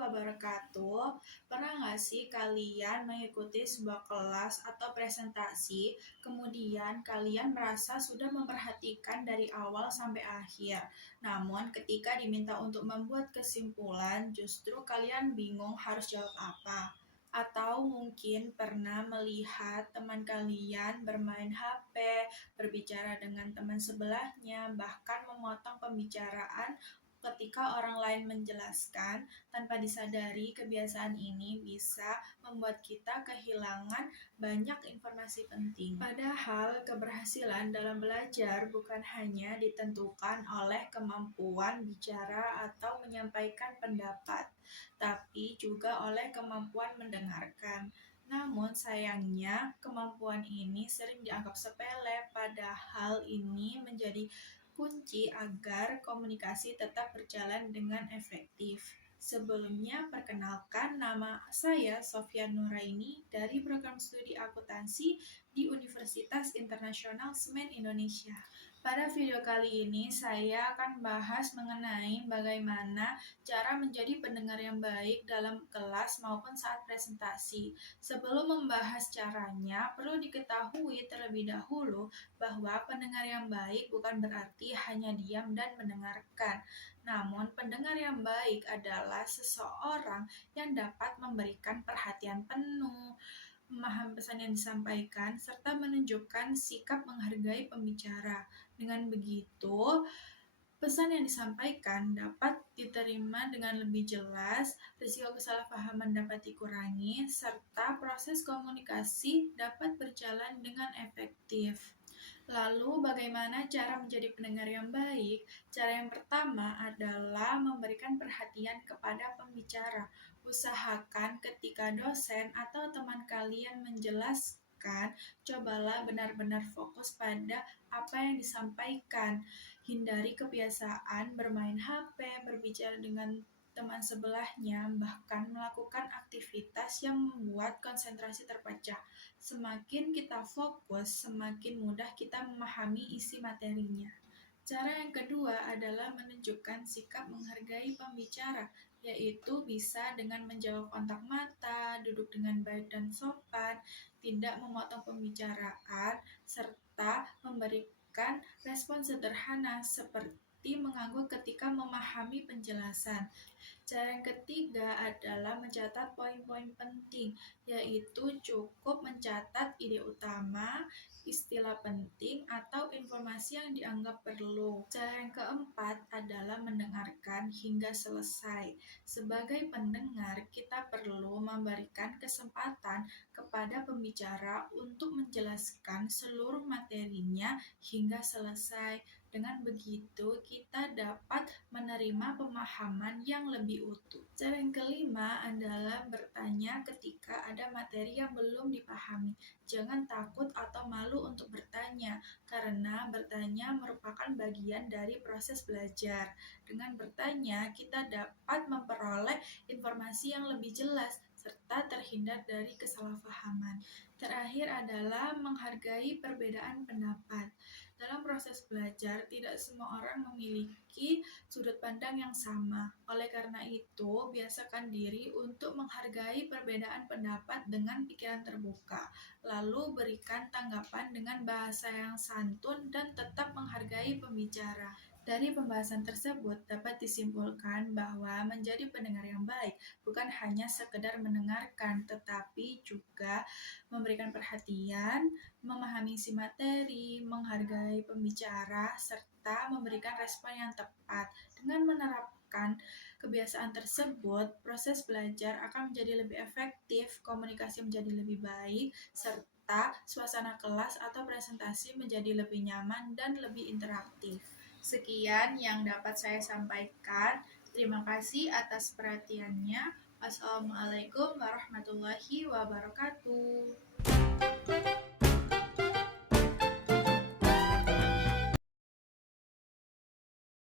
wabarakatuh. Pernah nggak sih kalian mengikuti sebuah kelas atau presentasi, kemudian kalian merasa sudah memperhatikan dari awal sampai akhir, namun ketika diminta untuk membuat kesimpulan, justru kalian bingung harus jawab apa? Atau mungkin pernah melihat teman kalian bermain HP, berbicara dengan teman sebelahnya, bahkan memotong pembicaraan ketika orang lain menjelaskan. Tanpa disadari, kebiasaan ini bisa membuat kita kehilangan banyak informasi penting. Padahal keberhasilan dalam belajar bukan hanya ditentukan oleh kemampuan bicara atau menyampaikan pendapat, tapi juga oleh kemampuan mendengarkan. Namun sayangnya, kemampuan ini sering dianggap sepele, padahal ini menjadi kunci agar komunikasi tetap berjalan dengan efektif. Sebelumnya, perkenalkan, nama saya Sofyan Nuraini dari program studi akuntansi di Universitas Internasional Semen Indonesia. Pada video kali ini, saya akan bahas mengenai bagaimana cara menjadi pendengar yang baik dalam kelas maupun saat presentasi. Sebelum membahas caranya, perlu diketahui terlebih dahulu bahwa pendengar yang baik bukan berarti hanya diam dan mendengarkan. Namun, pendengar yang baik adalah seseorang yang dapat memberikan perhatian penuh, memahami pesan yang disampaikan, serta menunjukkan sikap menghargai pembicara. Dengan begitu, pesan yang disampaikan dapat diterima dengan lebih jelas, risiko kesalahpahaman dapat dikurangi, serta proses komunikasi dapat berjalan dengan efektif. Lalu, bagaimana cara menjadi pendengar yang baik? Cara yang pertama adalah memberikan perhatian kepada pembicara. Usahakan ketika dosen atau teman kalian menjelaskan, cobalah benar-benar fokus pada apa yang disampaikan. Hindari kebiasaan bermain HP, berbicara dengan teman sebelahnya, bahkan melakukan aktivitas yang membuat konsentrasi terpecah. Semakin kita fokus, semakin mudah kita memahami isi materinya. Cara yang kedua adalah menunjukkan sikap menghargai pembicara, yaitu bisa dengan menjawab kontak mata, duduk dengan baik dan sopan, tidak memotong pembicaraan, serta memberikan respon sederhana seperti mengangguk ketika memahami penjelasan. Cara yang ketiga adalah mencatat poin-poin penting, yaitu cukup mencatat ide utama, istilah penting, atau informasi yang dianggap perlu. Cara yang keempat adalah mendengarkan hingga selesai. Sebagai pendengar, kita perlu memberikan kesempatan kepada pembicara untuk menjelaskan seluruh materinya hingga selesai. Dengan begitu, kita dapat menerima pemahaman yang lebih utuh. Cara yang kelima adalah bertanya ketika ada materi yang belum dipahami. Jangan takut atau malu untuk bertanya, karena bertanya merupakan bagian dari proses belajar. Dengan bertanya, kita dapat memperoleh informasi yang lebih jelas, serta terhindar dari kesalahpahaman. Terakhir adalah menghargai perbedaan pendapat. Dalam proses belajar, tidak semua orang memiliki sudut pandang yang sama. Oleh karena itu, biasakan diri untuk menghargai perbedaan pendapat dengan pikiran terbuka. Lalu berikan tanggapan dengan bahasa yang santun dan tetap menghargai pembicara. Dari pembahasan tersebut dapat disimpulkan bahwa menjadi pendengar yang baik bukan hanya sekedar mendengarkan, tetapi juga memberikan perhatian, memahami isi materi, menghargai pembicara, serta memberikan respon yang tepat. Dengan menerapkan kebiasaan tersebut, proses belajar akan menjadi lebih efektif, komunikasi menjadi lebih baik, serta suasana kelas atau presentasi menjadi lebih nyaman dan lebih interaktif. Sekian yang dapat saya sampaikan. Terima kasih atas perhatiannya. Wassalamualaikum warahmatullahi wabarakatuh.